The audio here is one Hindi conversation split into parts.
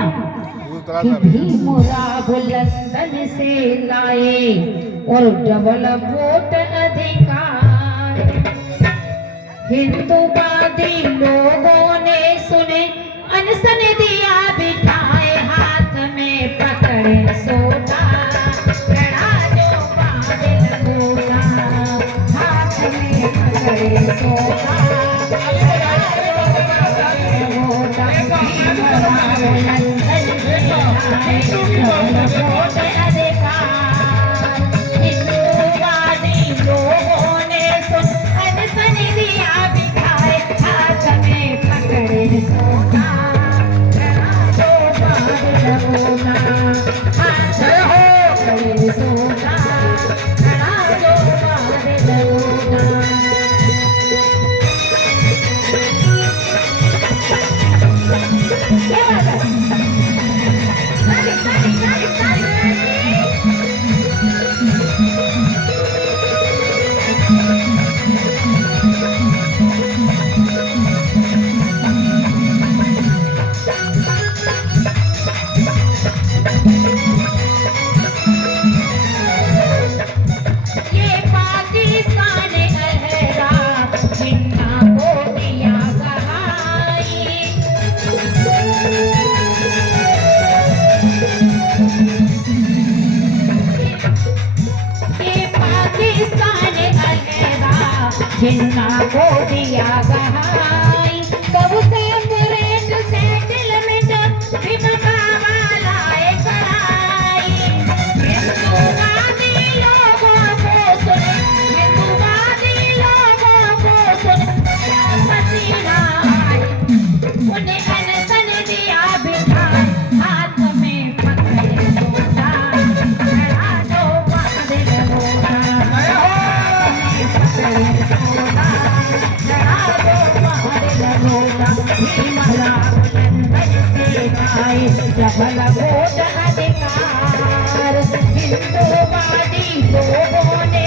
क्या कि भीम राव लंदन से लाए और डबल वोट अधिकार। हिंदूवादी लोगों ने सुने अनशन दिया बिठाए हाथ में पकड़े सोटा खड़ा जो बादल गोला हाथ में पकड़े सोटा जिन्ना को दिया गहाई कब से ब्रेक सेटलमेंट विमका वाला कराई। हिंदूवादी लोगों को सुने हिंदूवादी लोगों को सुने पसीना आए उन्हें अनशन दिया बिठाए हाथ में पकड़े सोटा खड़ा जो बादल गोला डबल वोट अधिकार। हिंदूवादी लोगों ने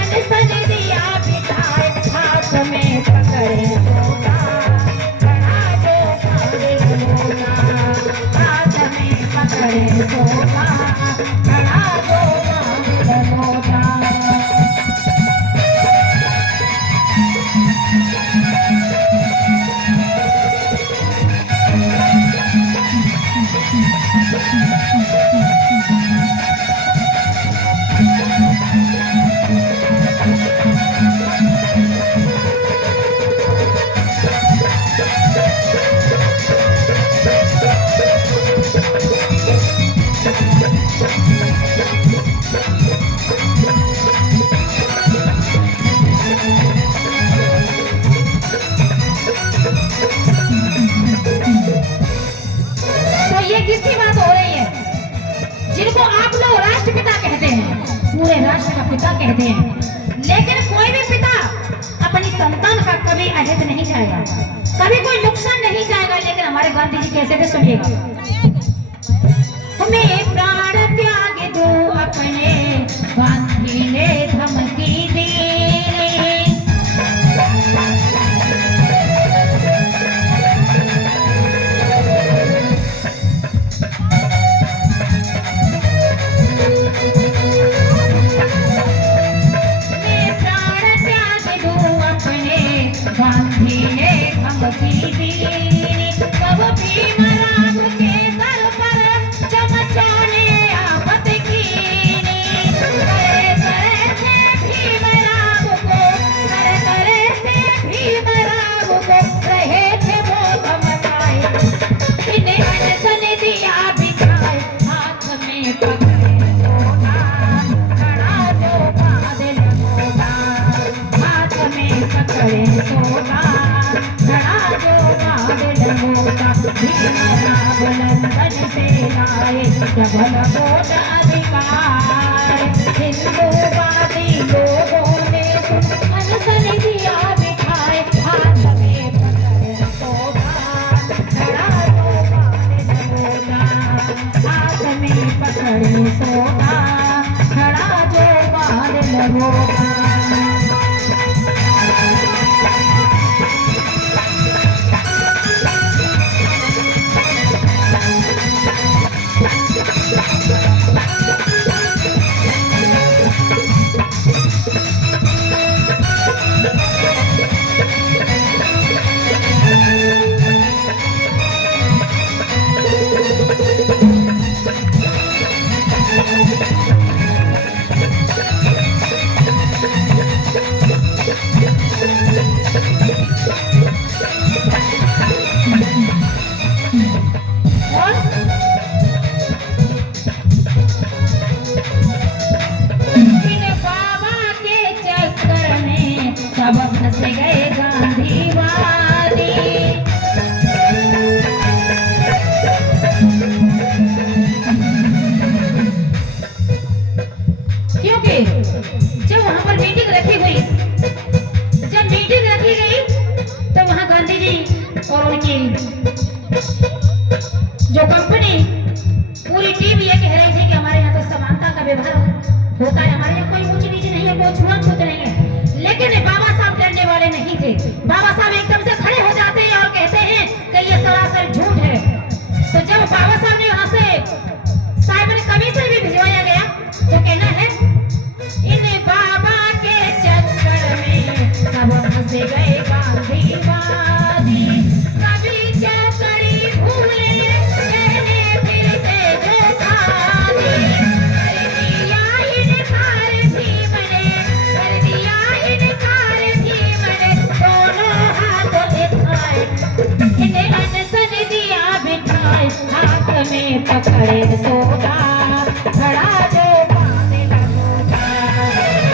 अनशन दिया बिठाए हाथ में पकड़े सोटा खड़ा जो बादल गोला हाथ में पकड़े सोटा खड़ा जो बादल गोला। किसकी बात हो रही है? जिनको आप लोग राष्ट्रपिता कहते हैं, पूरे राष्ट्र का पिता कहते हैं, लेकिन कोई भी पिता अपनी संतान का कभी अहित नहीं चाहेगा, कभी कोई नुकसान नहीं चाहेगा। लेकिन हमारे गांधी जी कैसे थे सुनिएगा। हमें प्राण त्याग दो अपने गांधी ने धमकी दी। कब भीम राव के सर पर चमचाने आफत कीनी करे करे से भीम राव को करे करे से भीम राव को रहे थे वो धमकाए इन्हें अनशन दिया बिठाए हाथ में पकड़े सोटा खड़ा जो बादल गोला हाथ में पकड़े सोटा खड़ा जो बादल गोला। भीम राव लंदन से लाए डबल वोट अधिकार। हिंदूवादी लोगों ने अनशन दिया बिठाए हाथ में पकड़े सोटा खड़ा जो बादल गोला हाथ में पकड़े सोटा खड़ा जो बादल गोला। जो कंपनी पूरी टीम ये कह रही थी कि हमारे यहाँ तो समानता का व्यवहार होता है, हमारे यहाँ कोई ऊंच नीच नहीं है, कोई छुआछूत नहीं है, लेकिन बाबा साहब डरने वाले नहीं थे। बाबा साहब एकदम से खड़े हो जाते हैं और कहते हैं कि ये सरासर झूठ है। तो जब बाबा साहब ने वहां से साहब ने कमीशन भी भिजवाया गया तो कहना है इन बाबा के चक्कर में सब फंस गए गांधीवादी, सभी चकरी भूले कहने फिरते जो खादी, कर दिया इनकार भीम ने, कर दिया इनकार भीम ने, दोनों हाथ दिखाए इन्हें अनशन दिया बिठाए, हाथ में पकड़े सोना खड़ा जो बांधे लगोगा,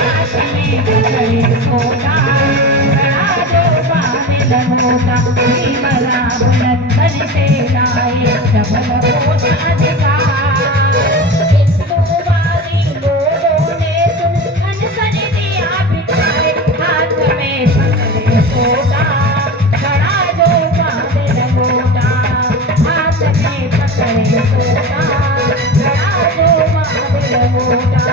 हाथ में पकड़े सोना खड़ा जो बांधे लगोगा, भीमरा बुलंदन से लाए डबल वोट अधिकार, हिंदूवादी लोगों ने अनशन दिया बिठाए, हाथ में पकड़े सोना खड़ा जो बांधे लगोगा, हाथ में पकड़े सोना खड़ा जो बांधे लगोगा।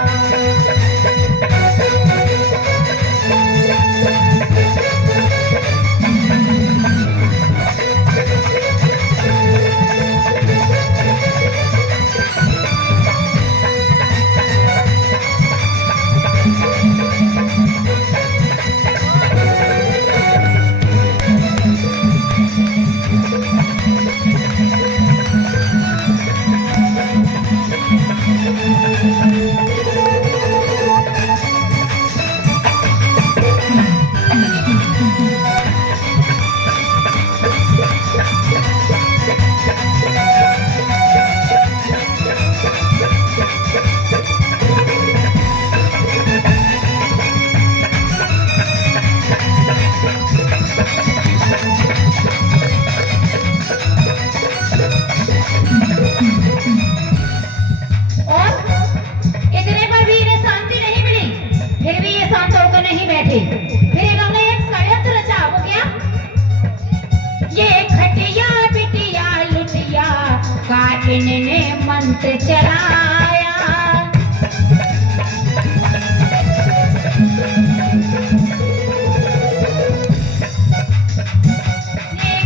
इन्होंने मंत्र चलाया,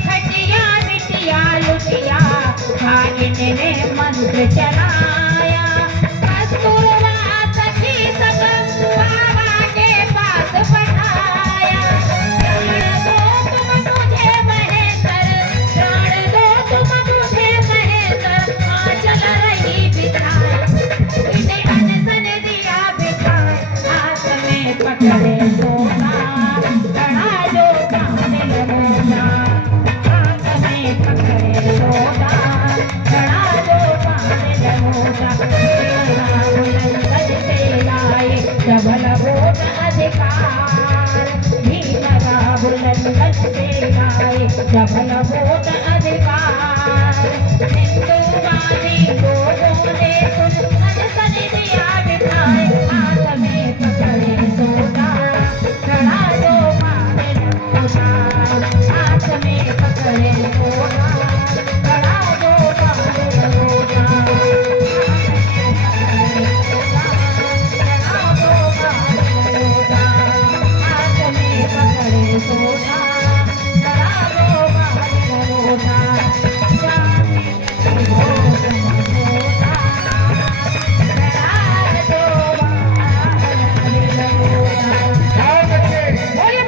खटिया बिटिया लुटिया का इन्होंने मंत्र चलाया, कस्तूरबा सखी सब बाबा के पास पठाया, प्राण दो तुम मुझे महेश्वर, प्राण दो तुम मुझे महेश्वर, चल रही बिठाए इन्हें अनशन दिया बिठाए, हाथ में पकड़े सोना खड़ा जो बांधे लगोगा, हाथ में पकड़े सोना खड़ा जो बांधे लगोगा, बुलंदन से लाए डबल वोट अधिकार, भीमरा बुलंदन से लाए डबल वोट